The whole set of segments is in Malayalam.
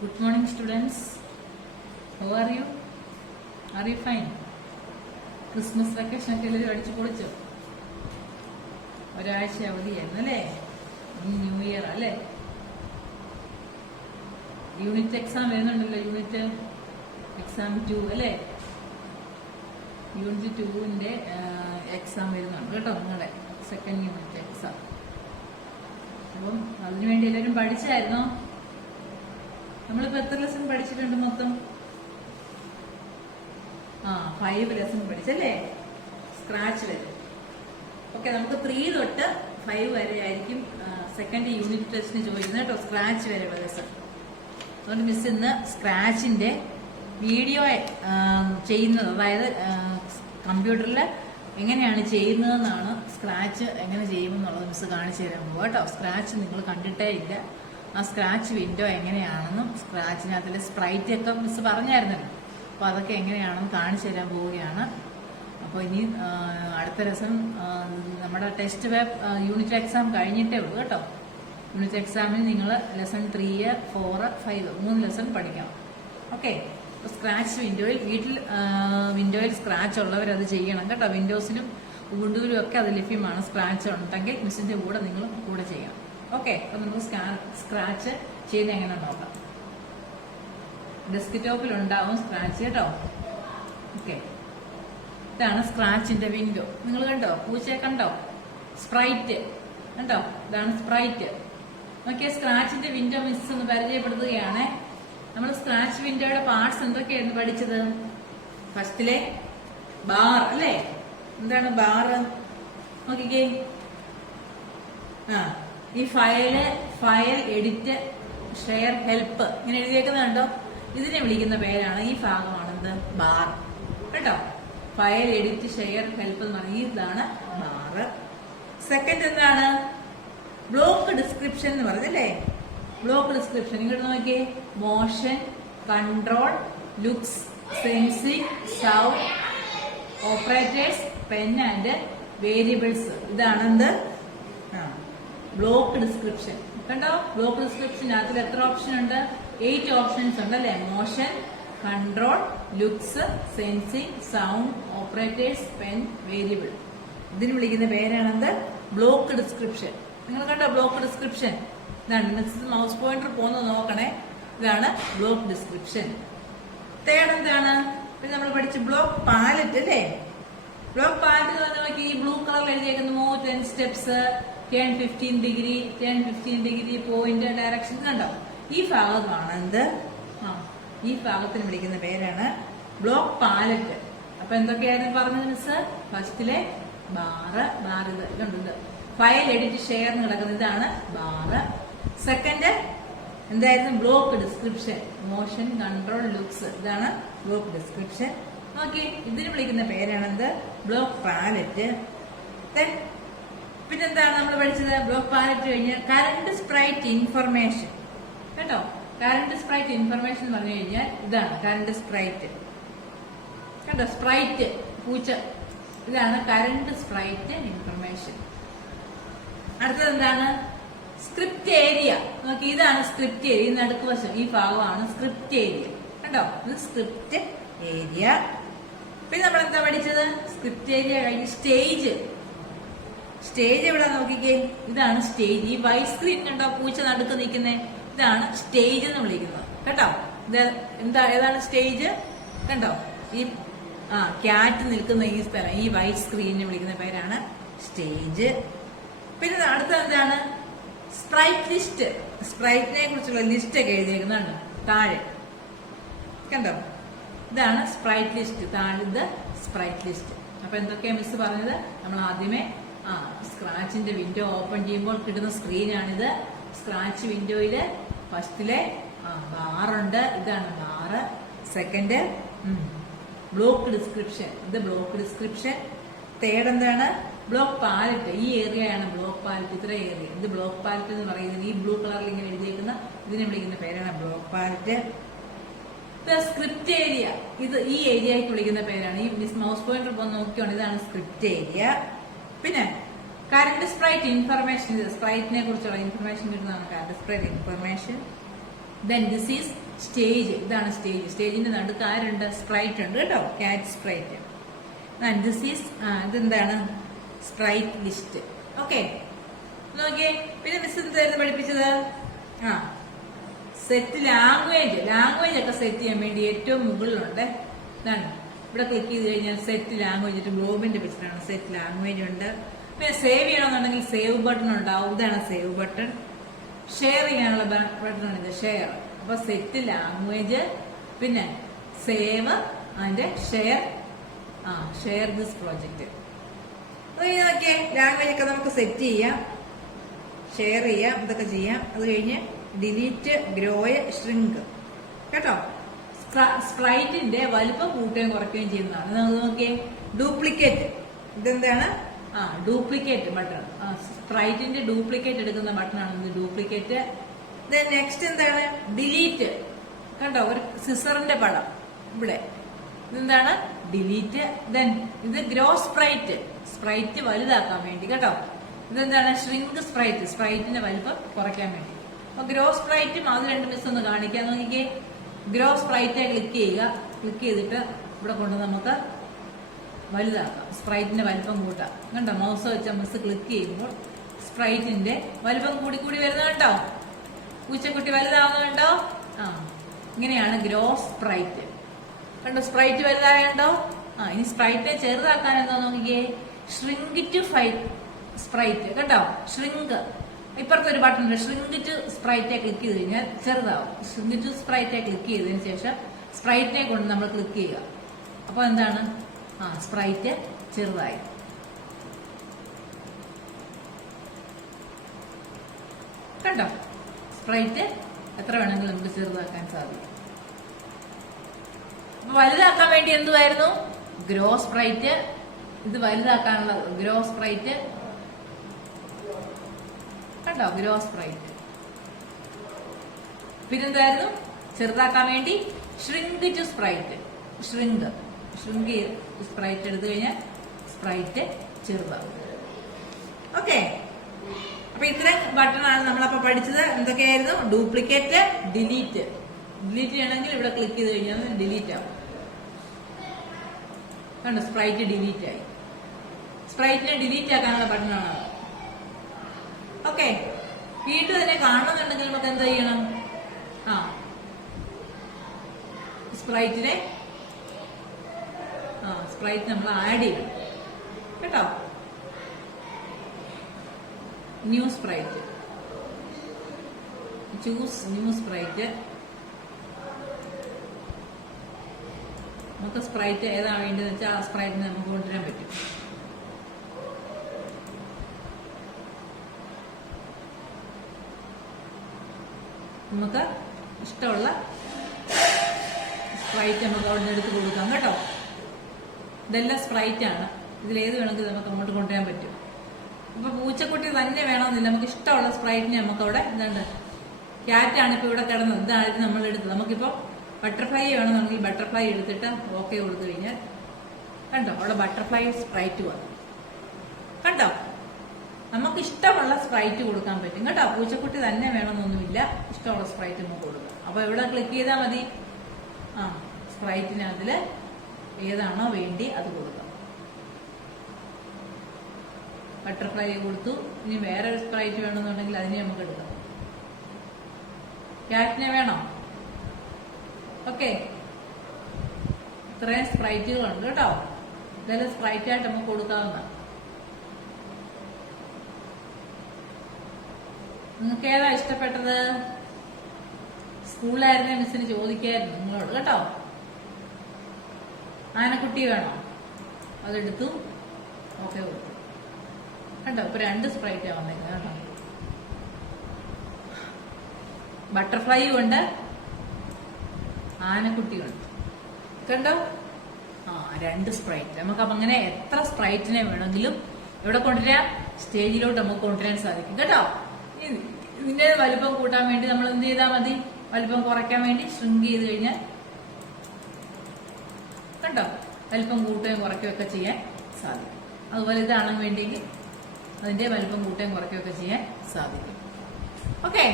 Good morning, students. How are you? Are you fine? Christmas vacation ഒക്കെ എല്ലാവരും അടിച്ചു പൊളിച്ചോ? ഒരാഴ്ച അവധിയായിരുന്നു അല്ലേ? ന്യൂ ഇയർ അല്ലേ? യൂണിറ്റ് എക്സാം വരുന്നുണ്ടല്ലോ, യൂണിറ്റ് എക്സാം 2 അല്ലേ? യൂണിറ്റ് 2ന്റെ എക്സാം വരുന്നുണ്ട് കേട്ടോ, നിങ്ങളുടെ സെക്കൻഡ് യൂണിറ്റ് എക്സാം. അപ്പം അതിനുവേണ്ടി എല്ലാവരും പഠിച്ചായിരുന്നോ? നമ്മളിപ്പോ എത്ര ലെസൺ പഠിച്ചിട്ടുണ്ട് മൊത്തം? 5 ലെസൺ പഠിച്ചല്ലേ, സ്ക്രാച്ച് വരെ. ഓക്കെ, നമുക്ക് 3 തൊട്ട് 5 വരെ ആയിരിക്കും സെക്കൻഡ് യൂണിറ്റ് ടെസ്റ്റിന് ചോദിക്കുന്നത് കേട്ടോ, സ്ക്രാച്ച് വരെയുള്ള ലെസൺ. അതുകൊണ്ട് മിസ് ഇന്ന് സ്ക്രാച്ചിന്റെ വീഡിയോ ചെയ്യുന്നത്, അതായത് കമ്പ്യൂട്ടറിൽ എങ്ങനെയാണ് ചെയ്യുന്നതെന്നാണ്, സ്ക്രാച്ച് എങ്ങനെ ചെയ്യുമെന്നുള്ളത് മിസ് കാണിച്ചു തരാൻ പോകും കേട്ടോ. സ്ക്രാച്ച് നിങ്ങൾ കണ്ടിട്ടേ ഇല്ല, ആ സ്ക്രാച്ച് വിൻഡോ എങ്ങനെയാണെന്നും സ്ക്രാച്ചിനകത്തിലെ സ്പ്രൈറ്റ് ഒക്കെ മിസ് പറഞ്ഞായിരുന്നല്ലോ, അപ്പോൾ അതൊക്കെ എങ്ങനെയാണെന്ന് കാണിച്ചു തരാൻ പോവുകയാണ്. അപ്പോൾ ഇനി അടുത്ത ലെസൺ നമ്മുടെ ടെസ്റ്റ് വെബ് യൂണിറ്റ് എക്സാം കഴിഞ്ഞിട്ടേ ഉള്ളൂ കേട്ടോ. യൂണിറ്റ് എക്സാമിന് നിങ്ങൾ ലെസൺ 3, 4, 5 3 ലെസൺ പഠിക്കണം. ഓക്കെ, അപ്പോൾ സ്ക്രാച്ച് വിൻഡോയിൽ സ്ക്രാച്ച് ഉള്ളവരത് ചെയ്യണം കേട്ടോ. വിൻഡോസിലും ഉബുണ്ടുവിലും ഒക്കെ അത് ലഭ്യമാണ്. സ്ക്രാച്ച് ഉണ്ടെങ്കിൽ മിസ്സിന്റെ കൂടെ നിങ്ങൾ കൂടെ ചെയ്യണം. ഓക്കെ, അപ്പൊ നമുക്ക് സ്ക്രാച്ച് ചെയ്യുന്ന എങ്ങനെ നോക്കാം. ഡെസ്ക്ടോപ്പിൽ ഉണ്ടാവും സ്ക്രാച്ച് കേട്ടോ. ഓക്കെ, ഇതാണ് സ്ക്രാച്ചിന്റെ വിൻഡോ. നിങ്ങൾ കണ്ടോ, പൂച്ചയെ കണ്ടോ? സ്പ്രൈറ്റ് കണ്ടോ, ഇതാണ് സ്പ്രൈറ്റ്. ഓക്കെ, സ്ക്രാച്ചിന്റെ വിൻഡോ മിസ് ഒന്ന് പരിചയപ്പെടുത്തുകയാണ്. നമ്മൾ സ്ക്രാച്ച് വിൻഡോയുടെ പാർട്സ് എന്തൊക്കെയായിരുന്നു പഠിച്ചത്? ഫസ്റ്റിലെ ബാർ അല്ലേ? എന്താണ് ബാർ? നോക്കിക്കേ, ഈ ഫയൽ എഡിറ്റ് ഷെയർ ഹെൽപ്പ് ഇങ്ങനെ എഴുതിയേക്കുന്നത് കണ്ടോ? ഇതിനെ വിളിക്കുന്ന പേരാണ്, ഈ ഭാഗമാണെന്ത്? ബാർ കേട്ടോ. ഫയൽ എഡിറ്റ് ഷെയർ ഹെൽപ്പ് എന്ന് പറഞ്ഞാൽ ഇതാണ് ബാർ. സെക്കൻഡ് എന്താണ്? ബ്ലോക്ക് ഡിസ്ക്രിപ്ഷൻ എന്ന് പറഞ്ഞല്ലേ? ബ്ലോക്ക് ഡിസ്ക്രിപ്ഷൻ ഇങ്ങോട്ട് നോക്കിയേ. Motion, control, looks, sensing, sound, operators, pen and variables. ഇതാണെന്ത്? Block description. കണ്ടോ, ബ്ലോക്ക് ഡിസ്ക്രിപ്ഷനകത്തിൽ എത്ര ഓപ്ഷൻ ഉണ്ട്? 8 ഓപ്ഷൻസ് ഉണ്ട് അല്ലെ? Motion, control, looks, sensing, sound, operators, pen, variable. ഇതിന് വിളിക്കുന്ന പേരാണെന്ത്? Block description. നിങ്ങൾ കണ്ടോ ബ്ലോക്ക് ഡിസ്ക്രിപ്ഷൻ? ഇതാണ് മൗസ് പോയിന്റർ പോകുന്നത് നോക്കണേ. ഇതാണ് ബ്ലോക്ക് ഡിസ്ക്രിപ്ഷൻ. തേർഡ് എന്താണ്? പിന്നെ നമ്മൾ പഠിച്ച ബ്ലോക്ക് പാലറ്റ് അല്ലേ? ബ്ലോക്ക് പാലറ്റ് എന്ന് പറഞ്ഞാൽ നോക്കി, ഈ ബ്ലൂ കളറിൽ എഴുതിയേക്കുന്ന move 10 steps, 10 15 degree, 10 15 degree, point, direction കണ്ടോ? ഈ ഭാഗമാണ് എന്ത്? ഈ ഭാഗത്തിന് വിളിക്കുന്ന പേരാണ് ബ്ലോക്ക് പാലറ്റ്. അപ്പൊ എന്തൊക്കെയായിരുന്നു പറഞ്ഞത് മിസ്? ഫസ്റ്റിലെ ബാറ് ഇത് കണ്ടത് ഫയൽ എഡിറ്റ് ഷെയർ കിടക്കുന്നത്, ഇതാണ് ബാറ്. സെക്കൻഡ് എന്തായിരുന്നു? Block description. Motion, control, looks, ഇതാണ് ബ്ലോക്ക് ഡിസ്ക്രിപ്ഷൻ. ഓക്കെ, ഇതിന് വിളിക്കുന്ന പേരാണെന്ത്? Block palette. പിന്നെന്താണ് നമ്മൾ പഠിച്ചത്? ബ്ലോക്ക് പാലറ്റ് കഴിഞ്ഞ് കറന്റ് സ്പ്രൈറ്റ് ഇൻഫർമേഷൻ കേട്ടോ. കറന്റ് സ്പ്രൈറ്റ് ഇൻഫർമേഷൻ എന്ന് പറഞ്ഞു കഴിഞ്ഞാൽ ഇതാണ് കറന്റ് സ്പ്രൈറ്റ് കേട്ടോ. സ്പ്രൈറ്റ് പൂച്ച, ഇതാണ് കറന്റ് സ്പ്രൈറ്റ് ഇൻഫർമേഷൻ. അടുത്തത് എന്താണ്? Script area. നോക്കി, ഇതാണ് സ്ക്രിപ്റ്റ് ഏരിയ. ഈ നടുക്ക് വശം ഈ ഭാഗമാണ് സ്ക്രിപ്റ്റ് ഏരിയ കണ്ടോ. ഇത് സ്ക്രിപ്റ്റ് ഏരിയ. പിന്നെ നമ്മൾ എന്താ പഠിച്ചത്? സ്ക്രിപ്റ്റ് ഏരിയ കഴിഞ്ഞ് സ്റ്റേജ്. സ്റ്റേജ് എവിടെ നോക്കിക്കേ, ഇതാണ് സ്റ്റേജ്. ഈ വൈറ്റ് സ്ക്രീൻ കണ്ടോ, പൂച്ച നടുക്ക് നിൽക്കുന്നേ, ഇതാണ് സ്റ്റേജ് എന്ന് വിളിക്കുന്നത് കേട്ടോ. ഇത് ഏതാണ് സ്റ്റേജ്? കണ്ടോ, ഈ ക്യാറ്റ് നിൽക്കുന്ന ഈ സ്ഥലം, ഈ വൈറ്റ് സ്ക്രീനിനെ വിളിക്കുന്ന പേരാണ് സ്റ്റേജ്. പിന്നെ അടുത്ത എന്താണ്? Sprite list. സ്പ്രൈറ്റിനെ കുറിച്ചുള്ള ലിസ്റ്റ് ഒക്കെ എഴുതിയേക്കുന്നുണ്ട് താഴെ കണ്ടോ. ഇതാണ് സ്പ്രൈറ്റ് ലിസ്റ്റ്. താഴെ ഇത് സ്പ്രൈറ്റ് ലിസ്റ്റ്. അപ്പൊ എന്തൊക്കെയാ മിസ് പറഞ്ഞത്? നമ്മൾ ആദ്യമേ സ്ക്രാച്ചിന്റെ വിൻഡോ ഓപ്പൺ ചെയ്യുമ്പോൾ കിട്ടുന്ന സ്ക്രീനാണിത്. സ്ക്രാച്ച് വിൻഡോയില് ഫസ്റ്റിലെ ബാറുണ്ട്, ഇതാണ് ബാറ്. സെക്കൻഡ് ബ്ലോക്ക് ഡിസ്ക്രിപ്ഷൻ, ഇത് ബ്ലോക്ക് ഡിസ്ക്രിപ്ഷൻ. തേർഡ് എന്താണ്? Block palette. ഈ ഏരിയയാണ് ബ്ലോക്ക് പാലറ്റ്. ഇത്ര ഏരിയ ഇത് ബ്ലോക്ക് പാലറ്റ് എന്ന് പറയുന്നത്. ഈ ബ്ലൂ കളറിൽ ഇങ്ങനെ എഴുതിയേക്കുന്ന ഇതിനെ വിളിക്കുന്ന പേരാണ് ബ്ലോക്ക് പാലറ്റ്. സ്ക്രിപ്റ്റ് ഏരിയ, ഇത് ഈ ഏരിയയ്ക്ക് വിളിക്കുന്ന പേരാണ്. ഈ മൗസ് പോയിന്റർ പോയി നോക്കിയോണ്ട് ഇതാണ് സ്ക്രിപ്റ്റ് ഏരിയ. പിന്നെ കറന്റ് സ്പ്രൈറ്റ് ഇൻഫർമേഷൻ, ഇത് സ്പ്രൈറ്റിനെ കുറിച്ചുള്ള ഇൻഫർമേഷൻ കിട്ടുന്നതാണ് current sprite information. Then this is stage. ഇതാണ് സ്റ്റേജ്. സ്റ്റേജിന്റെ നടുക്ക് ആരുണ്ട്? സ്പ്രൈറ്റ് ഉണ്ട് കേട്ടോ, ക്യാറ്റ് സ്പ്രൈറ്റ്. ദിസ് ഈസ് ഇതെന്താണ്? Sprite list. ഓക്കെ, നോക്കിയേ. പിന്നെ മിസ് എന്തായിരുന്നു പഠിപ്പിച്ചത്? Set language. ലാംഗ്വേജ് ഒക്കെ സെറ്റ് ചെയ്യാൻ വേണ്ടി ഏറ്റവും മുകളിലുണ്ട്. ഇതാണ്, ഇവിടെ ക്ലിക്ക് ചെയ്ത് കഴിഞ്ഞാൽ സെറ്റ് ലാംഗ്വേജ്, ഗ്ലോബിന്റെ പിക്ചറാണ്. സെറ്റ് ലാംഗ്വേജ് ഉണ്ട്. പിന്നെ സേവ് ചെയ്യണമെന്നുണ്ടെങ്കിൽ സേവ് ബട്ടൺ ഉണ്ടാവും. ഇതാണ് സേവ് ബട്ടൺ. ഷെയർ ചെയ്യാനുള്ള ബട്ടൺ ആണ് ഷെയർ. അപ്പൊ സെറ്റ് ലാംഗ്വേജ്, പിന്നെ save and share. Share this project. നോക്കിയേ, ലാംഗ്വേജ് ഒക്കെ നമുക്ക് സെറ്റ് ചെയ്യാം, ഷെയർ ചെയ്യാം, ഇതൊക്കെ ചെയ്യാം. അത് കഴിഞ്ഞ് ഡിലീറ്റ്, ഗ്രോയ്, ഷ്രിങ്ക് കേട്ടോ. സ്പ്രൈറ്റിന്റെ വലുപ്പം കൂട്ടുകയും കുറയ്ക്കുകയും ചെയ്യുന്നതാണ്. നമുക്ക് നോക്കിയേ, ഡ്യൂപ്ലിക്കേറ്റ്. ഇതെന്താണ്? Duplicate button. സ്പ്രൈറ്റിന്റെ ഡ്യൂപ്ലിക്കേറ്റ് എടുക്കുന്ന ബട്ടണാണ് ഇത്, ഡ്യൂപ്ലിക്കേറ്റ്. ദെൻ നെക്സ്റ്റ് എന്താണ്? ഡിലീറ്റ്. കണ്ടോ, ഒരു സിസറിന്റെ പടം ഇവിടെ. ഇതെന്താണ്? ഡിലീറ്റ്. ദെൻ ഇത് ഗ്രോ സ്പ്രൈറ്റ്, സ്പ്രൈറ്റ് വലുതാക്കാൻ വേണ്ടി കേട്ടോ. ഇതെന്താണ്? ഷ്രിങ്ക് സ്പ്രൈറ്റ്, സ്പ്രൈറ്റിന്റെ വലുപ്പം കുറയ്ക്കാൻ വേണ്ടി. അപ്പൊ ഗ്രോ സ്പ്രൈറ്റും അത് രണ്ട് മിസ് ഒന്ന് കാണിക്കാൻ നോക്കിക്കേ. ഗ്രോ സ്പ്രൈറ്റ് ക്ലിക്ക് ചെയ്യുക. ക്ലിക്ക് ചെയ്തിട്ട് ഇവിടെ കൊണ്ട് നമുക്ക് വലുതാക്കാം, സ്പ്രൈറ്റിന്റെ വലിപ്പം കൂട്ടാം. കണ്ടോ, മൗസ് വെച്ച മിസ് ക്ലിക്ക് ചെയ്യുമ്പോൾ സ്പ്രൈറ്റിന്റെ വലിപ്പം കൂടി കൂടി വരുന്നത് കണ്ടോ? പൂച്ചക്കുട്ടി വലുതാവുന്നുണ്ടോ? ഇങ്ങനെയാണ് ഗ്രോ സ്പ്രൈറ്റ്. കണ്ടോ, സ്പ്രൈറ്റ് വലുതായുണ്ടോ? ഇനി സ്പ്രൈറ്റിനെ ചെറുതാക്കാൻ എന്താ നോക്കിക്കേ, ഷ്രിങ്ക് ടു സ്പ്രൈറ്റ്. കേട്ടോ, ഷ്രിങ്ക്. ഇപ്പുറത്തെ ഒരു ബട്ടൺ ഉണ്ട്, ഷ്രിങ്ക് ടു സ്പ്രൈറ്റെ ക്ലിക്ക് ചെയ്ത് കഴിഞ്ഞാൽ ചെറുതാവും. ഷ്രിങ്ക് ടു സ്പ്രൈറ്റെ ക്ലിക്ക് ചെയ്തതിനു ശേഷം സ്പ്രൈറ്റിനെ കൊണ്ട് നമ്മൾ ക്ലിക്ക് ചെയ്യുക. അപ്പൊ എന്താണ്? സ്പ്രൈറ്റ് ചെറുതായി. കണ്ടോ, സ്പ്രൈറ്റ് എത്ര വേണമെങ്കിലും നമുക്ക് ചെറുതാക്കാൻ സാധിക്കും. അപ്പൊ വലുതാക്കാൻ വേണ്ടി എന്തുവായിരുന്നു? Grow sprite. ഇത് വലുതാക്കാനുള്ള ഗ്രോ സ്പ്രൈറ്റ്. കണ്ടോ, ഗ്രോ സ്പ്രൈറ്റ്. പിന്നെന്തായിരുന്നു? ചെറുതാക്കാൻ വേണ്ടി shrink to sprite. Shrink sprite എടുത്തു കഴിഞ്ഞാൽ സ്പ്രൈറ്റ് ചെറുതാവും. ഓക്കെ, അപ്പൊ ഇത്രയും ബട്ടണാണ് നമ്മളപ്പോ പഠിച്ചത്. എന്തൊക്കെയായിരുന്നു? Duplicate, delete. ഡിലീറ്റ് ചെയ്യണമെങ്കിൽ ഇവിടെ ക്ലിക്ക് ചെയ്ത് കഴിഞ്ഞാൽ ഡിലീറ്റ് ആവും. കണ്ടോ, സ്പ്രൈറ്റ് ഡിലീറ്റ് ആയി. സ്പ്രൈറ്റിനെ ഡിലീറ്റ് ആക്കാനുള്ള ബട്ടണാണ്. ഓക്കെ, വീണ്ടും അതിനെ കാണുന്നുണ്ടെങ്കിൽ നമുക്ക് എന്താ ചെയ്യണം? സ്പ്രൈറ്റ് നമ്മൾ ആഡ് ചെയ്യണം കേട്ടോ. New sprite, choose new sprite. നമുക്ക് സ്പ്രൈറ്റ് ഏതാണ് വേണ്ടതെന്ന് വെച്ചാൽ ആ സ്പ്രൈറ്റിനെ നമുക്ക് കൊണ്ടുവരാൻ പറ്റും. നമുക്ക് ഇഷ്ടമുള്ള സ്പ്രൈറ്റ് നമുക്ക് അവിടെ നിന്ന് എടുത്ത് കൊടുക്കാം കേട്ടോ. ഇതെല്ലാം സ്പ്രൈറ്റ് ആണ്. ഇതിലേത് വേണമെങ്കിൽ നമുക്ക് അങ്ങോട്ട് കൊണ്ടുവരാൻ പറ്റും. അപ്പൊ പൂച്ചക്കുട്ടി തന്നെ വേണമെന്നില്ല, നമുക്ക് ഇഷ്ടമുള്ള സ്പ്രൈറ്റിനെ നമുക്ക് അവിടെ ഇതുണ്ട്. ക്യാറ്റാണ് ഇപ്പൊ ഇവിടെ കിടന്നത്, ഇതാണ് നമ്മൾ എടുത്തത്. നമുക്കിപ്പോ ബട്ടർഫ്ലൈ വേണമെന്നുണ്ടെങ്കിൽ ബട്ടർഫ്ലൈ എടുത്തിട്ട് ഓക്കെ കൊടുത്തു കഴിഞ്ഞാൽ കണ്ടോ, അവിടെ ബട്ടർഫ്ലൈ സ്പ്രൈറ്റ് വന്നു. കണ്ടോ, നമുക്ക് ഇഷ്ടമുള്ള സ്പ്രൈറ്റ് കൊടുക്കാൻ പറ്റും കേട്ടോ. പൂച്ചക്കുട്ടി തന്നെ വേണമെന്നൊന്നുമില്ല, ഇഷ്ടമുള്ള സ്പ്രൈറ്റ് നമുക്ക് കൊടുക്കാം. അപ്പൊ ഇവിടെ ക്ലിക്ക് ചെയ്താൽ മതി. സ്പ്രൈറ്റിന് അതില് ഏതാണോ വേണ്ടി അത് കൊടുക്കാം. ബട്ടർഫ്ലൈ കൊടുത്തു. ഇനി വേറെ ഒരു സ്പ്രൈറ്റ് വേണമെന്നുണ്ടെങ്കിൽ അതിനെ നമുക്ക് എടുക്കാം. ക്യാറ്റിനെ വേണോ? ഓക്കെ, ഇത്രയും സ്പ്രൈറ്റുകളുണ്ട് കേട്ടോ. ഇതെല്ലാം സ്പ്രൈറ്റ് ആയിട്ട് നമുക്ക് കൊടുക്കാവുന്ന. നിങ്ങൾക്ക് ഏതാ ഇഷ്ടപ്പെട്ടത്? സ്കൂളിലായിരുന്നേ മിസ്സിന് ചോദിക്കായിരുന്നു നിങ്ങളോട് കേട്ടോ. ആനക്കുട്ടി വേണോ? അതെടുത്തു, ഓക്കെ കൊടുത്തു. കണ്ടോ, ഇപ്പൊ 2 സ്പ്രൈറ്റ് വന്നേക്കുന്നത് കേട്ടോ. ബട്ടർഫ്ലൈയും ഉണ്ട്, ആനക്കുട്ടിയുണ്ട്. കണ്ടോ, 2 സ്പ്രൈറ്റ്. നമുക്ക് അപ്പൊ അങ്ങനെ എത്ര സ്പ്രൈറ്റിനെ വേണമെങ്കിലും എവിടെ കൊണ്ടുവരാം? സ്റ്റേജിലോട്ട് നമുക്ക് കൊണ്ടുവരാൻ സാധിക്കും കേട്ടോ. ഇതിന്റെ വലിപ്പം കൂട്ടാൻ വേണ്ടി നമ്മൾ എന്ത് ചെയ്താൽ മതി? വലിപ്പം കുറയ്ക്കാൻ വേണ്ടി ഷ്രിങ്ക് ചെയ്ത് കഴിഞ്ഞാൽ കണ്ടോ, വലിപ്പം കൂട്ടുകയും കുറയ്ക്കുകയും ഒക്കെ ചെയ്യാൻ സാധിക്കും. അതുപോലെ ഇതാണെങ്കിൽ വേണ്ടിയെങ്കിൽ അതിന്റെ വലിപ്പം കൂട്ടുകയും കുറയ്ക്കുകയും ഒക്കെ ചെയ്യാൻ സാധിക്കും. ഓക്കെ,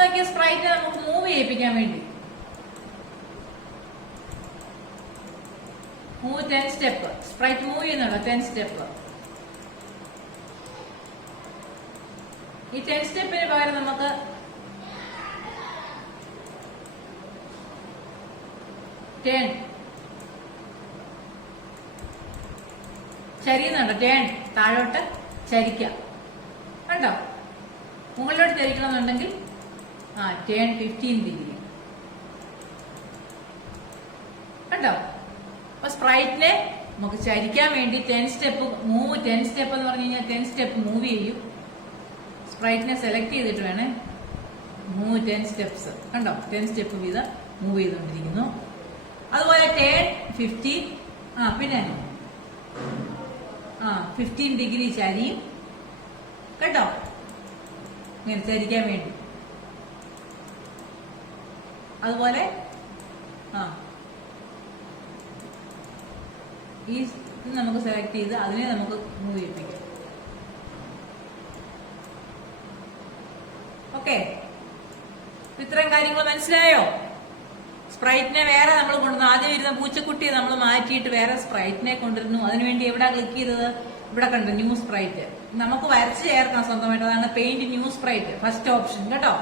നോക്കിയ സ്പ്രൈറ്റിനെ നമുക്ക് മൂവ് ചെയ്യിപ്പിക്കാൻ വേണ്ടി മൂവ് 10 സ്റ്റെപ്പ്. സ്പ്രൈറ്റ് മൂവ് ചെയ്യുന്നുണ്ടോ? 10 സ്റ്റെപ്പ്. ഈ 10 സ്റ്റെപ്പിന് പകരം നമുക്ക് ടേൺ ചരിയുന്നുണ്ടോ? ടേൺ താഴോട്ട് ചരിക്കാം. കണ്ടോ? മുകളിലോട്ട് ചരിക്കണമെന്നുണ്ടെങ്കിൽ ടേൺ 15 ഡിഗ്രി. കണ്ടോ? അപ്പൊ സ്പ്രൈറ്റിനെ നമുക്ക് ചരിക്കാൻ വേണ്ടി 10 സ്റ്റെപ്പ് മൂവ്. 10 സ്റ്റെപ്പ് എന്ന് പറഞ്ഞു കഴിഞ്ഞാൽ 10 സ്റ്റെപ്പ് മൂവ് ചെയ്യും. സ്പ്രൈറ്റിനെ സെലക്ട് ചെയ്തിട്ട് വേണേ മൂവ് 10 സ്റ്റെപ്സ്. കണ്ടോ? 10 സ്റ്റെപ്പ് വീതം മൂവ് ചെയ്തുകൊണ്ടിരിക്കുന്നു. അതുപോലെ ടേൺ 15. പിന്നെ 15 ഡിഗ്രി ചരിയും. കേട്ടോ? ഇങ്ങനെ ചരിക്കാൻ വേണ്ടി. അതുപോലെ ഈ ഇത് നമുക്ക് സെലക്ട് ചെയ്ത് അതിനെ നമുക്ക് മൂവ് ചെയ്യിപ്പിക്കാം. ഓക്കെ, ഇത്രയും കാര്യങ്ങൾ മനസ്സിലായോ? സ്പ്രൈറ്റിനെ വേറെ നമ്മൾ കൊണ്ടുവന്നു. ആദ്യം ഇരുന്ന പൂച്ചക്കുട്ടിയെ നമ്മൾ മാറ്റിയിട്ട് വേറെ സ്പ്രൈറ്റിനെ കൊണ്ടുവരുന്നു. അതിനുവേണ്ടി എവിടെ ക്ലിക്ക് ചെയ്തത്? ഇവിടെ കണ്ടു, ന്യൂ സ്പ്രൈറ്റ്. നമുക്ക് വരച്ച് ചേർക്കണം സ്വന്തമായിട്ട്. അതാണ് paint new sprite, first option. കേട്ടോ?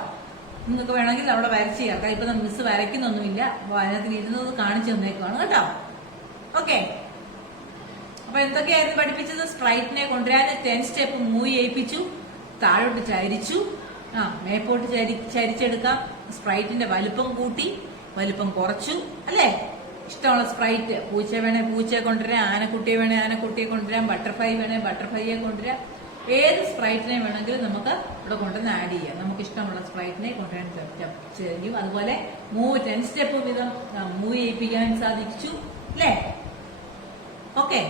നിങ്ങൾക്ക് വേണമെങ്കിൽ അവിടെ വരച്ച് ചേർക്കാം. ഇപ്പൊ മിസ് വരയ്ക്കുന്നൊന്നുമില്ല, അതിനകത്ത് ഇരുന്നത് കാണിച്ചു തന്നേക്കുവാണ്. കേട്ടോ? ഓക്കെ, അപ്പൊ എന്തൊക്കെയായിരുന്നു പഠിപ്പിച്ചത്? സ്പ്രൈറ്റിനെ കൊണ്ടുവരാൻ 10 സ്റ്റെപ്പ് മൂവ് ചെയ്യിപ്പിച്ചു, താഴോട്ട് ചരിച്ചു, മേപ്പോട്ട് ചരിച്ചെടുക്കാം. സ്പ്രൈറ്റിന്റെ വലുപ്പം കൂട്ടി, വലുപ്പം കുറച്ചു. അല്ലേ? ഇഷ്ടമുള്ള സ്പ്രൈറ്റ്, പൂച്ച വേണേ പൂച്ചയെ കൊണ്ടുവരാം, ആനക്കുട്ടിയെ വേണേ ആനക്കുട്ടിയെ കൊണ്ടുവരാം, ബട്ടർഫ്ലൈ വേണേ ബട്ടർഫ്ലൈയെ കൊണ്ടുവരാം. ഏത് സ്പ്രൈറ്റിനെ വേണമെങ്കിലും നമുക്ക് ഇവിടെ കൊണ്ടുവന്ന് ആഡ് ചെയ്യാം. നമുക്ക് ഇഷ്ടമുള്ള സ്പ്രൈറ്റിനെ കൊണ്ടുവരാൻ ചെയ്യും. അതുപോലെ മൂവ് 10 സ്റ്റെപ്പ് വീതം മൂവ് ചെയ്യിപ്പിക്കാൻ സാധിച്ചു. അല്ലേ? ഓക്കെ,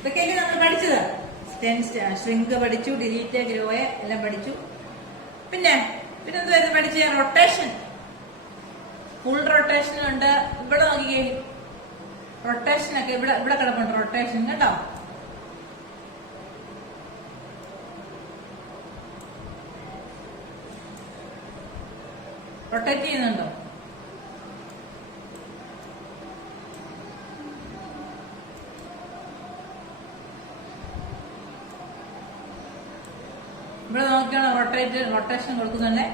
ഇതൊക്കെയല്ലേ നമ്മൾ പഠിച്ചത്? ഷ്രിങ്ക് പഠിച്ചു, ഡിലീറ്റ്, ഗ്രോയെ എല്ലാം പഠിച്ചു. പിന്നെന്തായിരുന്നു പഠിച്ച? റൊട്ടേഷൻ. ഫുൾ റൊട്ടേഷൻ ഉണ്ട്. ഇവിടെ നോക്കിക്കേ, റൊട്ടേഷനൊക്കെ ഇവിടെ കിടപ്പുണ്ട്. റൊട്ടേഷൻ കേട്ടോ? റൊട്ടേറ്റ് ചെയ്യുന്നുണ്ടോ? ഇവിടെ നോക്കിയാണ് റൊട്ടേഷൻ കൊടുക്കുന്നുണ്ട്.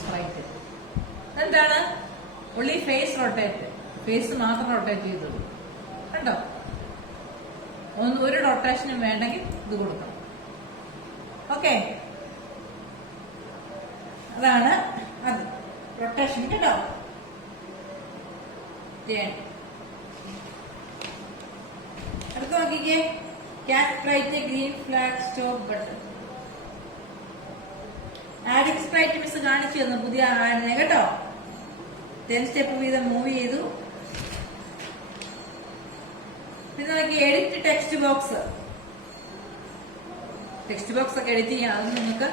സ്പ്രൈറ്റ് എന്താണ്? Only face rotate. ഫേസ് മാത്രം റൊട്ടേറ്റ് ചെയ്തത്. കണ്ടോ? ഒരു റൊട്ടേഷനും വേണ്ടെങ്കിൽ ഇത് കൊടുക്കണം. ഓക്കെ, അതാണ് അത് റൊട്ടേഷൻ. കേട്ടോ? അടുത്ത് നോക്കിക്കേ, cat sprite, green flag, stop button. Adding sprite miss കാണിച്ചു തന്നു, പുതിയ ആഡിനെ. കേട്ടോ? 10 സ്റ്റെപ്പ് വീതം മൂവ് ചെയ്തു. പിന്നെ നോക്കി, edit text box. Text box ഒക്കെ എഡിറ്റ് ചെയ്യാം. അത് നിങ്ങൾക്ക്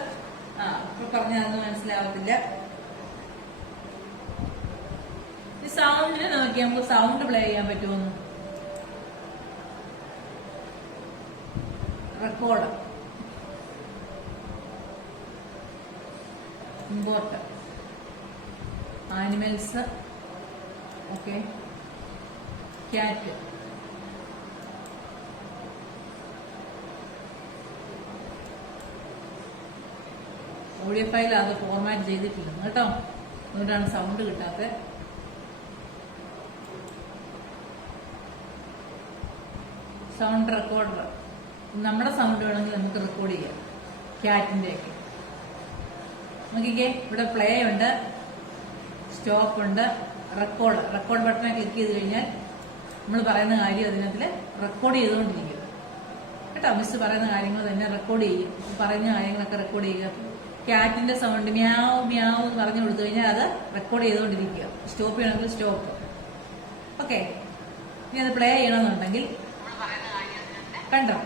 ഇപ്പൊ പറഞ്ഞാൽ അതൊന്നും മനസ്സിലാവത്തില്ല. ഈ സൗണ്ടിന് നോക്കി നമുക്ക് സൗണ്ട് പ്ലേ ചെയ്യാൻ പറ്റുമെന്ന്. Record, import, animals. Okay, cat. Audio file അത് ഫോർമാറ്റ് ചെയ്തിട്ടില്ല കേട്ടോ, അതുകൊണ്ടാണ് സൗണ്ട് കിട്ടാത്തത്. സൗണ്ട് റെക്കോർഡർ, നമ്മുടെ സൗണ്ട് വേണമെങ്കിൽ നമുക്ക് റെക്കോർഡ് ചെയ്യാം. ക്യാറ്റിന്റെ ഒക്കെ നോക്കിക്കേ, ഇവിടെ പ്ലേ ഉണ്ട്, സ്റ്റോപ്പ് ഉണ്ട്, റെക്കോർഡ് ബട്ടനെ ക്ലിക്ക് ചെയ്ത് കഴിഞ്ഞാൽ നമ്മൾ പറയുന്ന കാര്യം അതിനകത്ത് റെക്കോർഡ് ചെയ്തുകൊണ്ടിരിക്കും. കേട്ടോ? മിസ് പറയുന്ന കാര്യങ്ങൾ തന്നെ റെക്കോർഡ് ചെയ്യും. പറയുന്ന കാര്യങ്ങളൊക്കെ റെക്കോർഡ് ചെയ്യുക. ക്യാറ്റിന്റെ സൗണ്ട് മ്യാവ് മ്യാവ് എന്ന് പറഞ്ഞു കൊടുത്തു കഴിഞ്ഞാൽ അത് റെക്കോർഡ് ചെയ്തുകൊണ്ടിരിക്കുക. സ്റ്റോപ്പ് ചെയ്യണമെങ്കിൽ സ്റ്റോപ്പ്. ഓക്കെ, ഇനി അത് പ്ലേ ചെയ്യണമെന്നുണ്ടെങ്കിൽ കണ്ടോ?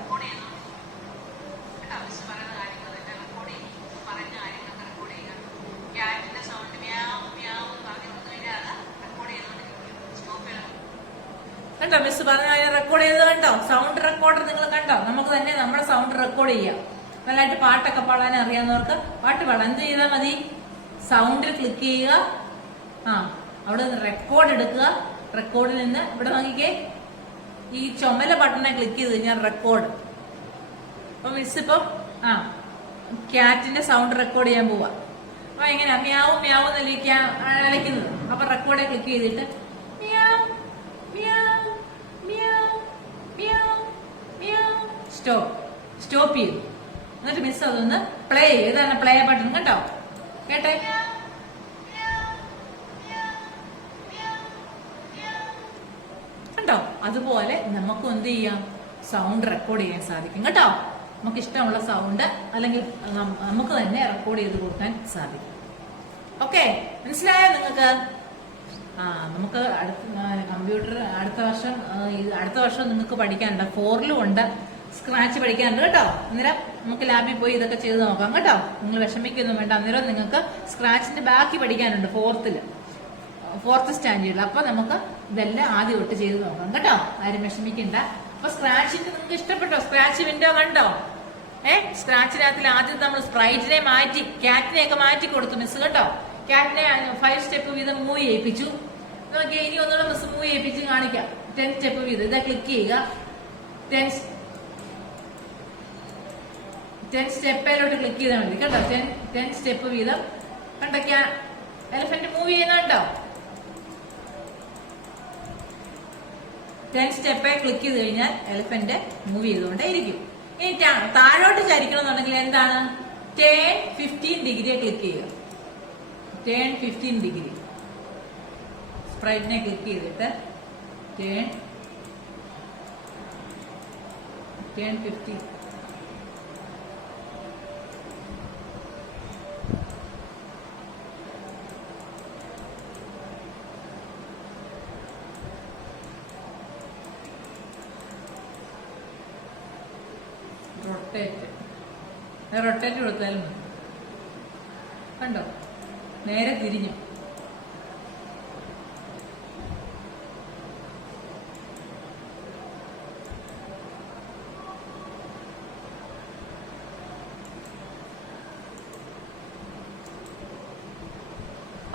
കണ്ടോ? മിസ് പറഞ്ഞ കാര്യം റെക്കോർഡ് ചെയ്ത് കണ്ടോ? സൗണ്ട് റെക്കോർഡർ നിങ്ങൾ കണ്ടോ? നമുക്ക് തന്നെ നമ്മുടെ സൗണ്ട് റെക്കോർഡ് ചെയ്യാം. നല്ലതായിട്ട് പാട്ടൊക്കെ പാടാൻ അറിയാവുന്നവർക്ക് പാട്ട് പാടാൻ എന്ത് ചെയ്താൽ മതി? സൗണ്ടിൽ ക്ലിക്ക് ചെയ്യുക. അവിടെ നിന്ന് റെക്കോർഡ് എടുക്കുക. റെക്കോർഡിൽ നിന്ന് ഇവിടെ നോക്കിക്കേ, ഈ ചുമല ബട്ടണെ ക്ലിക്ക് ചെയ്ത് കഴിഞ്ഞാൽ റെക്കോർഡ്. അപ്പൊ മിസ് ഇപ്പം ക്യാറ്റിന്റെ സൗണ്ട് റെക്കോർഡ് ചെയ്യാൻ പോവാ. അപ്പൊ എങ്ങനെയാ മ്യാവും മ്യാവും എന്നല്ലേ അലയ്ക്കുന്നത്. അപ്പൊ റെക്കോർഡെ ക്ലിക്ക് ചെയ്തിട്ട് സ്റ്റോപ്പ് ചെയ്തു. എന്നിട്ട് മിസ് അതൊന്ന് പ്ലേ ചെയ്യും. ഇതാണ് പ്ലേ ബട്ടൺ കേട്ടോ. കേട്ടെ, കണ്ടോ? അതുപോലെ നമുക്ക് എന്ത് ചെയ്യാം, സൗണ്ട് റെക്കോർഡ് ചെയ്യാൻ സാധിക്കും കേട്ടോ. നമുക്ക് ഇഷ്ടമുള്ള സൗണ്ട് അല്ലെങ്കിൽ നമുക്ക് തന്നെ റെക്കോർഡ് ചെയ്ത് കൊടുക്കാൻ സാധിക്കും. ഓക്കെ, മനസ്സിലായോ നിങ്ങൾക്ക്? നമുക്ക് കമ്പ്യൂട്ടർ അടുത്ത വർഷം നിങ്ങൾക്ക് പഠിക്കാനുണ്ട്. 4ലും ഉണ്ട്, സ്ക്രാച്ച് പഠിക്കാനുണ്ട് കേട്ടോ. അന്നേരം നമുക്ക് ലാബിൽ പോയി ഇതൊക്കെ ചെയ്ത് നോക്കാം കേട്ടോ. നിങ്ങൾ വിഷമിക്കൊന്നും വേണ്ട. അന്നേരം നിങ്ങൾക്ക് സ്ക്രാച്ചിന്റെ ബാക്കി പഠിക്കാനുണ്ട് 4th സ്റ്റാൻഡേർഡിൽ. അപ്പൊ നമുക്ക് ഇതെല്ലാം ആദ്യം തൊട്ട് ചെയ്ത് നോക്കാം കേട്ടോ. ആരും വിഷമിക്കണ്ട. അപ്പൊ സ്ക്രാച്ചിന് നിങ്ങൾക്ക് ഇഷ്ടപ്പെട്ടോ? സ്ക്രാച്ച് വിൻഡോ കണ്ടോ? സ്ക്രാച്ചിനകത്തിൽ ആദ്യം നമ്മൾ സ്പ്രൈറ്റിനെ മാറ്റി, ക്യാറ്റിനെ ഒക്കെ മാറ്റി കൊടുത്തു മിസ് കേട്ടോ. ക്യാറ്റിനെ 5 സ്റ്റെപ്പ് വീതം മൂവ് ചെയ്യിപ്പിച്ചു. നോക്കിയാൽ ഇനി ഒന്നുകൂടെ മിസ് മൂവ് ചെയ്യിപ്പിച്ച് കാണിക്കാം. 10 സ്റ്റെപ്പ് വീതം. ഇതാ ക്ലിക്ക് ചെയ്യുക. 10 സ്റ്റെപ്പിലോട്ട് ക്ലിക്ക് ചെയ്താൽ മതി കേട്ടോ. 10 സ്റ്റെപ്പ് വീതം കണ്ടോ. എലിഫന്റ് മൂവ് ചെയ്യുന്ന കേട്ടോ. 10 സ്റ്റെപ്പെ ക്ലിക്ക് ചെയ്ത് കഴിഞ്ഞാൽ എലിഫന്റ് മൂവ് ചെയ്തുകൊണ്ടേ ഇരിക്കും. ഇനി താഴോട്ട് ചരിക്കണം എന്നുണ്ടെങ്കിൽ എന്താണ്, ടേൺ 15 ഡിഗ്രിയെ ക്ലിക്ക് ചെയ്യുക. ടേൺ 15 ഡിഗ്രി സ്പ്രൈറ്റിനെ ക്ലിക്ക് ചെയ്തിട്ട് ടേൺ 15. റൊട്ടേറ്റ് കൊടുത്താലും മതി. കണ്ടോ, നേരെ തിരിഞ്ഞു.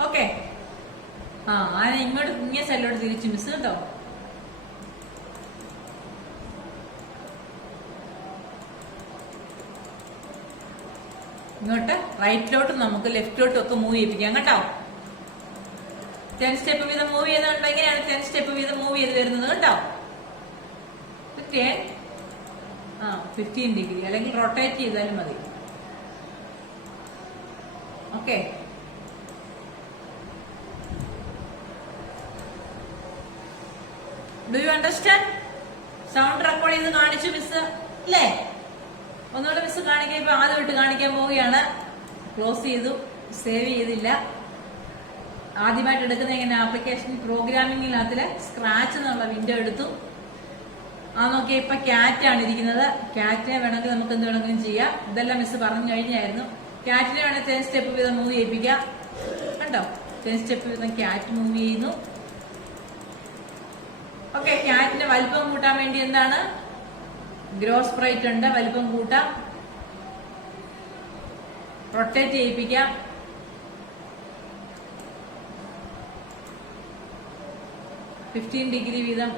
ഓക്കെ, അതിനെ ഇങ്ങേ സൈഡിലോട്ട് തിരിച്ചു മിസ് കേട്ടോ. ഇങ്ങോട്ട് റൈറ്റിലോട്ടും നമുക്ക് ലെഫ്റ്റിലോട്ടും ഒക്കെ മൂവ് ചെയ്യിപ്പിക്കാം കേട്ടോ. 10 സ്റ്റെപ്പ് വീതം മൂവ് ചെയ്യുന്നുണ്ടോ? എങ്ങനെയാണ് 10 സ്റ്റെപ്പ് വീതം മൂവ് ചെയ്ത് വരുന്നത് കേട്ടോ. 15 ഡിഗ്രി അല്ലെങ്കിൽ റൊട്ടേറ്റ് ചെയ്താലും മതി. Okay, do you understand? Sound record ചെയ്ത് കാണിച്ചു മിസ് അല്ലേ? ഒന്നുകൂടെ മിസ് കാണിക്കാൻ ഇപ്പൊ ആദ്യം ഇട്ട് കാണിക്കാൻ പോവുകയാണ്. ക്ലോസ് ചെയ്തു, സേവ് ചെയ്തില്ല. ആദ്യമായിട്ട് എടുക്കുന്ന ഇങ്ങനെ ആപ്ലിക്കേഷൻ പ്രോഗ്രാമിംഗിനകത്തില് സ്ക്രാച്ച് എന്നുള്ള വിൻഡോ എടുത്തു. നോക്കിയാൽ ഇപ്പൊ ക്യാറ്റാണ് ഇരിക്കുന്നത്. ക്യാറ്റിനെ വേണമെങ്കിൽ നമുക്ക് എന്ത് വേണമെങ്കിലും ചെയ്യാം. ഇതെല്ലാം മിസ് പറഞ്ഞു കഴിഞ്ഞായിരുന്നു. ക്യാറ്റിനെ വേണമെങ്കിൽ 10 സ്റ്റെപ്പ് വീതം മൂവ് ചെയ്യിപ്പിക്കാം. കണ്ടോ, 10 സ്റ്റെപ്പ് വീതം ക്യാറ്റ് മൂവ് ചെയ്യുന്നു. ഓക്കെ, ക്യാറ്റിന്റെ വലിപ്പം കൂട്ടാൻ വേണ്ടി എന്താണ്, ഗ്രോ സ്പ്രൈറ്റ് ഉണ്ട്. വലിപ്പം കൂട്ടാം, റൊട്ടേറ്റ് ചെയ്യിപ്പിക്കാം. $15 ഡിഗ്രി വീതം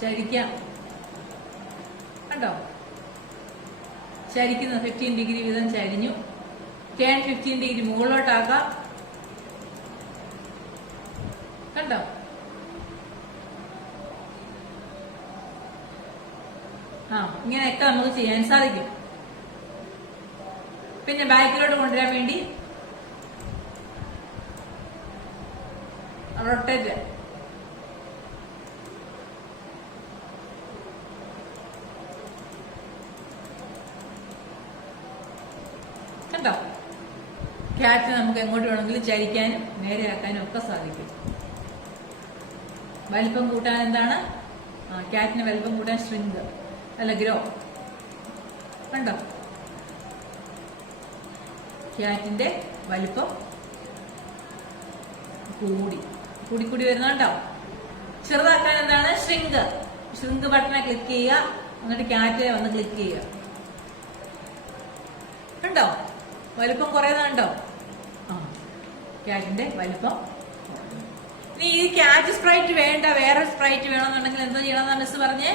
ചരിക്കാം. കണ്ടോ, ചരിക്കുന്നത് 15 ഡിഗ്രി വീതം ചരിഞ്ഞു. Turn 15 degree മുകളിലോട്ടാക്കാം. കണ്ടോ, ഇങ്ങനെയൊക്കെ നമുക്ക് ചെയ്യാൻ സാധിക്കും. പിന്നെ ബാക്കിലോട്ട് കൊണ്ടുവരാൻ വേണ്ടി റൊട്ടേറ്റ്. കണ്ടോ, ക്യാറ്റ് നമുക്ക് എങ്ങോട്ട് വേണമെങ്കിലും ചരിക്കാനും നേരെയാക്കാനും ഒക്കെ സാധിക്കും. വലിപ്പം കൂട്ടാൻ എന്താണ്, ക്യാറ്റിന് വലിപ്പം കൂട്ടാൻ ഷ്രിങ്ക് അല്ല ഗ്രോ. കണ്ടോ, ക്യാറ്റിന്റെ വലിപ്പം കൂടി വരുന്നുണ്ടോ. ചെറുതാക്കാൻ എന്താണ്, ഷ്രിങ്ക് ബട്ടനെ ക്ലിക്ക് ചെയ്യുക. എന്നിട്ട് ക്യാറ്റ് വന്ന് ക്ലിക്ക് ചെയ്യുക. കണ്ടോ, വലിപ്പം കുറയുന്നുണ്ടോ. ക്യാറ്റിന്റെ വലിപ്പം. ഇനി ഈ ക്യാറ്റ് സ്പ്രൈറ്റ് വേണ്ട, വേറെ സ്പ്രൈറ്റ് വേണമെന്നുണ്ടെങ്കിൽ എന്തോ ചെയ്യണമെന്നാ മിസ് പറഞ്ഞേ?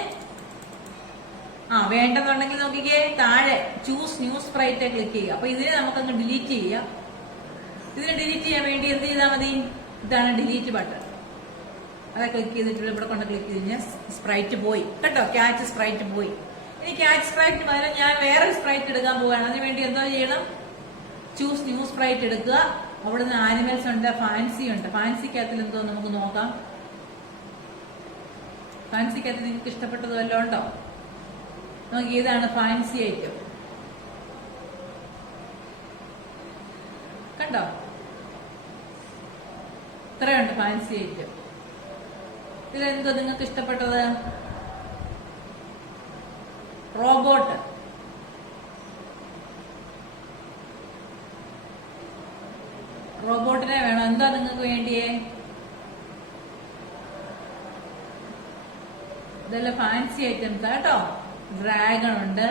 വേണ്ടെന്നുണ്ടെങ്കിൽ നോക്കിക്കേ, താഴെ ചൂസ് ന്യൂ സ്പ്രൈറ്റ് ക്ലിക്ക് ചെയ്യുക. അപ്പൊ ഇതിനെ നമുക്കങ്ങ് ഡിലീറ്റ് ചെയ്യാം. ഇതിനെ ഡിലീറ്റ് ചെയ്യാൻ വേണ്ടി എന്ത് ചെയ്താൽ മതി? ഇതാണ് ഡിലീറ്റ് ബട്ടൺ. അതെ ക്ലിക്ക് ചെയ്തിട്ട് ഇവിടെ കൊണ്ട് ക്ലിക്ക് ചെയ്ത് കഴിഞ്ഞാൽ സ്പ്രൈറ്റ് പോയി കേട്ടോ, ക്യാറ്റ് സ്പ്രൈറ്റ് പോയി. ഇനി ക്യാറ്റ് സ്പ്രൈറ്റ് പകരം ഞാൻ വേറെ സ്പ്രൈറ്റ് എടുക്കാൻ പോവുകയാണ്. അതിനുവേണ്ടി എന്തോ ചെയ്യണം? ചൂസ് ന്യൂ സ്പ്രൈറ്റ് എടുക്കുക. അവിടുന്ന് ആനിമൽസ് ഉണ്ട്, ഫാൻസി ഉണ്ട്. ഫാൻസിക്കകത്തിൽ എന്തോ നമുക്ക് നോക്കാം. ഫാൻസിക്കകത്ത് നിങ്ങൾക്ക് ഇഷ്ടപ്പെട്ടത് വല്ലതും ഉണ്ടോ? നോക്കി, ഇതാണ് ഫാൻസി ഐറ്റം. കണ്ടോ, ഇത്രയുണ്ട് ഫാൻസി ഐറ്റം. ഇതിലെന്തോ നിങ്ങൾക്ക് ഇഷ്ടപ്പെട്ടത്? റോബോട്ട്. റോബോട്ടിനെ വേണം. എന്താ നിങ്ങൾക്ക് വേണ്ടിയേ? ഇതെല്ലാം ഫാൻസി ഐറ്റംസ് കേട്ടോ. ഡ്രാഗൺ ഉണ്ട്.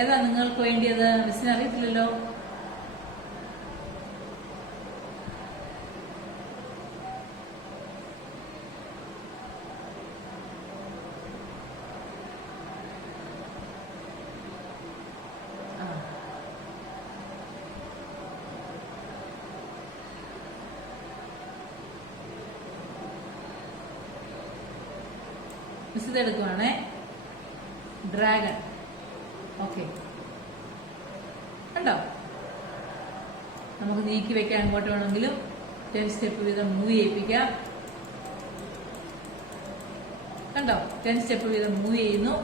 ഏതാ നിങ്ങൾക്ക് വേണ്ടിയത്? മിസ്സിന് അറിയത്തില്ലല്ലോ. മിസ് ഇതെടുക്കുവാണേ. ഡ്രാഗൺ. ഓക്കെ, കണ്ടോ? നമുക്ക് നീക്കി വെക്കാൻ അങ്ങോട്ട് വേണമെങ്കിലും 10 സ്റ്റെപ്പ് വീതം മൂവ് ചെയ്യിപ്പിക്കാം. കണ്ടോ, 10 സ്റ്റെപ്പ് വീതം മൂവ് ചെയ്യുന്നു.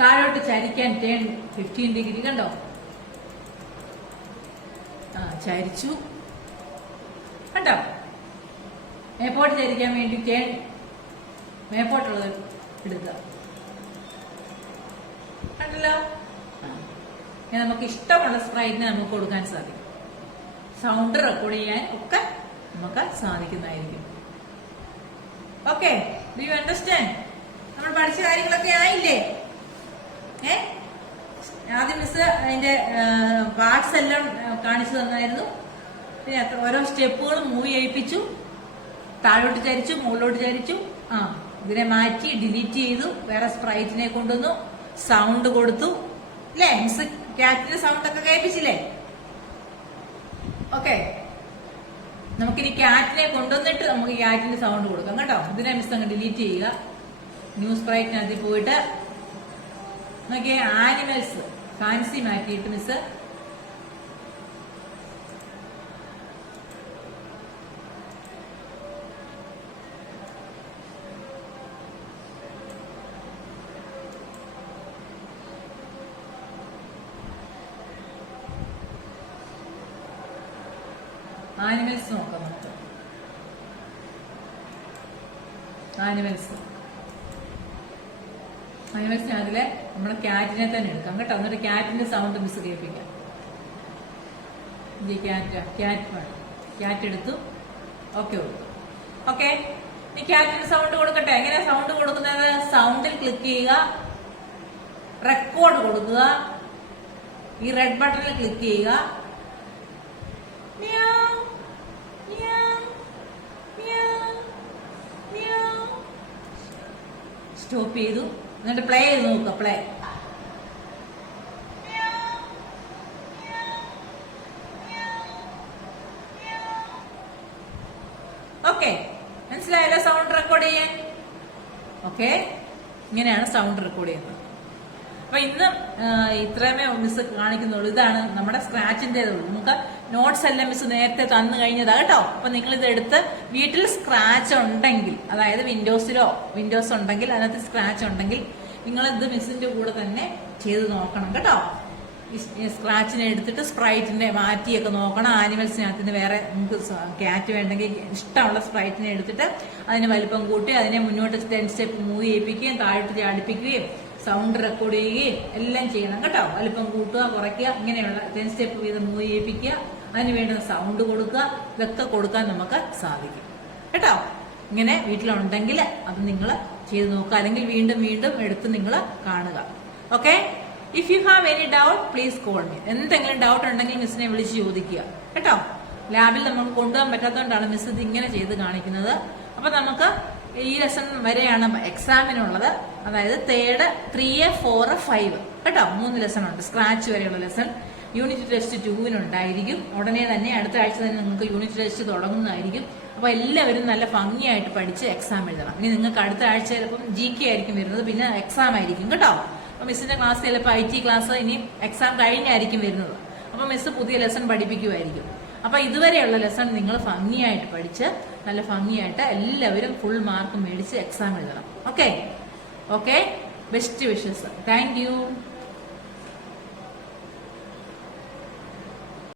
താഴോട്ട് ചരിക്കാൻ 15 ഡിഗ്രി. കണ്ടോ, ചരിച്ചു. കണ്ടോ, മേപ്പോട്ട് ചരിക്കാൻ വേണ്ടി മേപ്പോട്ടുള്ളത് എടുക്കുക. കണ്ടല്ലോ, നമുക്ക് ഇഷ്ടമുള്ള സ്പ്രൈറ്റിനെ നമുക്ക് കൊടുക്കാൻ സാധിക്കും. സൗണ്ട് റെക്കോർഡ് ചെയ്യാൻ ഒക്കെ നമുക്ക് സാധിക്കുന്നതായിരിക്കും. Okay, do you understand? നമ്മൾ പഠിച്ച കാര്യങ്ങളൊക്കെ ആയില്ലേ? ആദ്യം മിസ് അതിന്റെ പാർട്സ് എല്ലാം കാണിച്ചു തന്നായിരുന്നു. പിന്നെ ഓരോ സ്റ്റെപ്പുകളും മൂവ് ചെയ്യിപ്പിച്ചു. താഴോട്ട് ചരിച്ചു, മുകളിലോട്ട് ചരിച്ചു. ഇതിനെ മാറ്റി ഡിലീറ്റ് ചെയ്തു. വേറെ സ്പ്രൈറ്റിനെ കൊണ്ടുവന്നു. സൗണ്ട് കൊടുത്തു. അല്ലേ മിസ്? ക്യാറ്റിന്റെ സൗണ്ട് ഒക്കെ കേൾപ്പിച്ചില്ലേ? ഓക്കെ, നമുക്കിനി ക്യാറ്റിനെ കൊണ്ടുവന്നിട്ട് നമുക്ക് ക്യാറ്റിന്റെ സൗണ്ട് കൊടുക്കാം കേട്ടോ. ഇതിനെ മിസ് അങ്ങ് ഡിലീറ്റ് ചെയ്യുക. ന്യൂ സ്പ്രൈറ്റിനകത്ത് പോയിട്ട് നോക്കിയേ, ആനിമൽസ് ഫാൻസി മാറ്റിയിട്ട് മിസ് ആനിമൽസ് നോക്കാം. നമുക്ക് ആനിമൽസിനകത്തിലെ നമ്മളെ ക്യാറ്റിനെ തന്നെ എടുക്കാം കേട്ടോ. എന്നിട്ട് ക്യാറ്റിന്റെ സൗണ്ട് മിസ് കേൾപ്പിക്കാം. ക്യാറ്റ് എടുത്തു. ഓക്കെ, ഈ ക്യാറ്റിന്റെ സൗണ്ട് കൊടുക്കട്ടെ. എങ്ങനെയാ സൗണ്ട് കൊടുക്കുന്നത്? സൗണ്ടിൽ ക്ലിക്ക് ചെയ്യുക, റെക്കോർഡ് കൊടുക്കുക. ഈ റെഡ് ബട്ടണിൽ ക്ലിക്ക് ചെയ്യുക. സ്റ്റോപ്പ് ചെയ്തു. എന്നിട്ട് പ്ലേ ചെയ്ത് നോക്കുക. പ്ലേ. ഓക്കെ, മനസ്സിലായല്ലോ സൗണ്ട് റെക്കോർഡ് ചെയ്യാൻ? ഓക്കെ, ഇങ്ങനെയാണ് സൗണ്ട് റെക്കോർഡ് ചെയ്യുന്നത്. അപ്പൊ ഇന്ന് ഇത്രയുമേ മിസ് കാണിക്കുന്നുള്ളൂ. ഇതാണ് നമ്മുടെ സ്ക്രാച്ചിന്റേതുള്ളൂ. നമുക്ക് നോട്ട്സ് എല്ലാം മിസ് നേരത്തെ തന്നു കഴിഞ്ഞതാ കേട്ടോ. അപ്പൊ നിങ്ങൾ ഇത് എടുത്ത് വീട്ടിൽ സ്ക്രാച്ച് ഉണ്ടെങ്കിൽ, അതായത് വിൻഡോസ് ഉണ്ടെങ്കിൽ, അതിനകത്ത് സ്ക്രാച്ച് ഉണ്ടെങ്കിൽ നിങ്ങൾ ഇത് മിസ്സിന്റെ കൂടെ തന്നെ ചെയ്ത് നോക്കണം കേട്ടോ. സ്ക്രാച്ചിനെ എടുത്തിട്ട് സ്പ്രൈറ്റിനെ മാറ്റിയൊക്കെ നോക്കണം. ആനിമൽസിനകത്തിന് വേറെ നമുക്ക് ക്യാറ്റ് വേണ്ടെങ്കിൽ ഇഷ്ടമുള്ള സ്പ്രൈറ്റിനെ എടുത്തിട്ട് അതിന് വലിപ്പം കൂട്ടി അതിനെ മുന്നോട്ട് 10 സ്റ്റെപ്പ് മൂവ് ചെയ്യിപ്പിക്കുകയും താഴോട്ട് ചാടിപ്പിക്കുകയും സൗണ്ട് റെക്കോർഡ് ചെയ്യുകയും എല്ലാം ചെയ്യണം കേട്ടോ. വലിപ്പം കൂട്ടുക, കുറയ്ക്കുക, ഇങ്ങനെയുള്ള 10 സ്റ്റെപ്പ് വീതം മൂവ് ചെയ്യിപ്പിക്കുക. അതിന് വേണ്ടുന്ന സൗണ്ട് കൊടുക്കുക. ഇതൊക്കെ കൊടുക്കാൻ നമുക്ക് സാധിക്കും കേട്ടോ. ഇങ്ങനെ വീട്ടിലുണ്ടെങ്കിൽ അത് നിങ്ങൾ ചെയ്ത് നോക്കുക. അല്ലെങ്കിൽ വീണ്ടും വീണ്ടും എടുത്ത് നിങ്ങൾ കാണുക. Okay, if you have any doubt please call me. എന്തെങ്കിലും ഡൗട്ട് ഉണ്ടെങ്കിൽ മിസ്സിനെ വിളിച്ച് ചോദിക്കുക കേട്ടോ. ലാബിൽ നമുക്ക് കൊണ്ടുപോകാൻ പറ്റാത്തതുകൊണ്ടാണ് മിസ് ഇത് ഇങ്ങനെ ചെയ്ത് കാണിക്കുന്നത്. അപ്പൊ നമുക്ക് ഈ ലെസൺ വരെയാണ് എക്സാമിനുള്ളത്. അതായത് തേർഡ് 3, 4, 5 കേട്ടോ. 3 ലെസൺ ഉണ്ട്. സ്ക്രാച്ച് വരെയുള്ള ലെസൺ. യൂണിറ്റ് ടെസ്റ്റ് 2 ഉണ്ടായിരിക്കും. ഉടനെ തന്നെ അടുത്ത ആഴ്ച തന്നെ നിങ്ങൾക്ക് യൂണിറ്റ് ടെസ്റ്റ് തുടങ്ങുന്നതായിരിക്കും. അപ്പൊ എല്ലാവരും നല്ല ഭംഗിയായിട്ട് പഠിച്ച് എക്സാം എഴുതണം. ഇനി നിങ്ങൾക്ക് അടുത്ത ആഴ്ച ചിലപ്പം GK ആയിരിക്കും വരുന്നത്, പിന്നെ എക്സാം ആയിരിക്കും കേട്ടോ. അപ്പൊ മിസ്സിന്റെ ക്ലാസ് ചിലപ്പോൾ IT ക്ലാസ് ഇനി എക്സാം കഴിഞ്ഞായിരിക്കും വരുന്നത്. അപ്പൊ മിസ് പുതിയ ലെസൺ പഠിപ്പിക്കുമായിരിക്കും. അപ്പൊ ഇതുവരെയുള്ള ലെസൺ നിങ്ങൾ ഭംഗിയായിട്ട് പഠിച്ച് നല്ല ഭംഗിയായിട്ട് എല്ലാവരും ഫുൾ മാർക്ക് മേടിച്ച് എക്സാം എഴുതണം. Okay, best wishes. Thank you.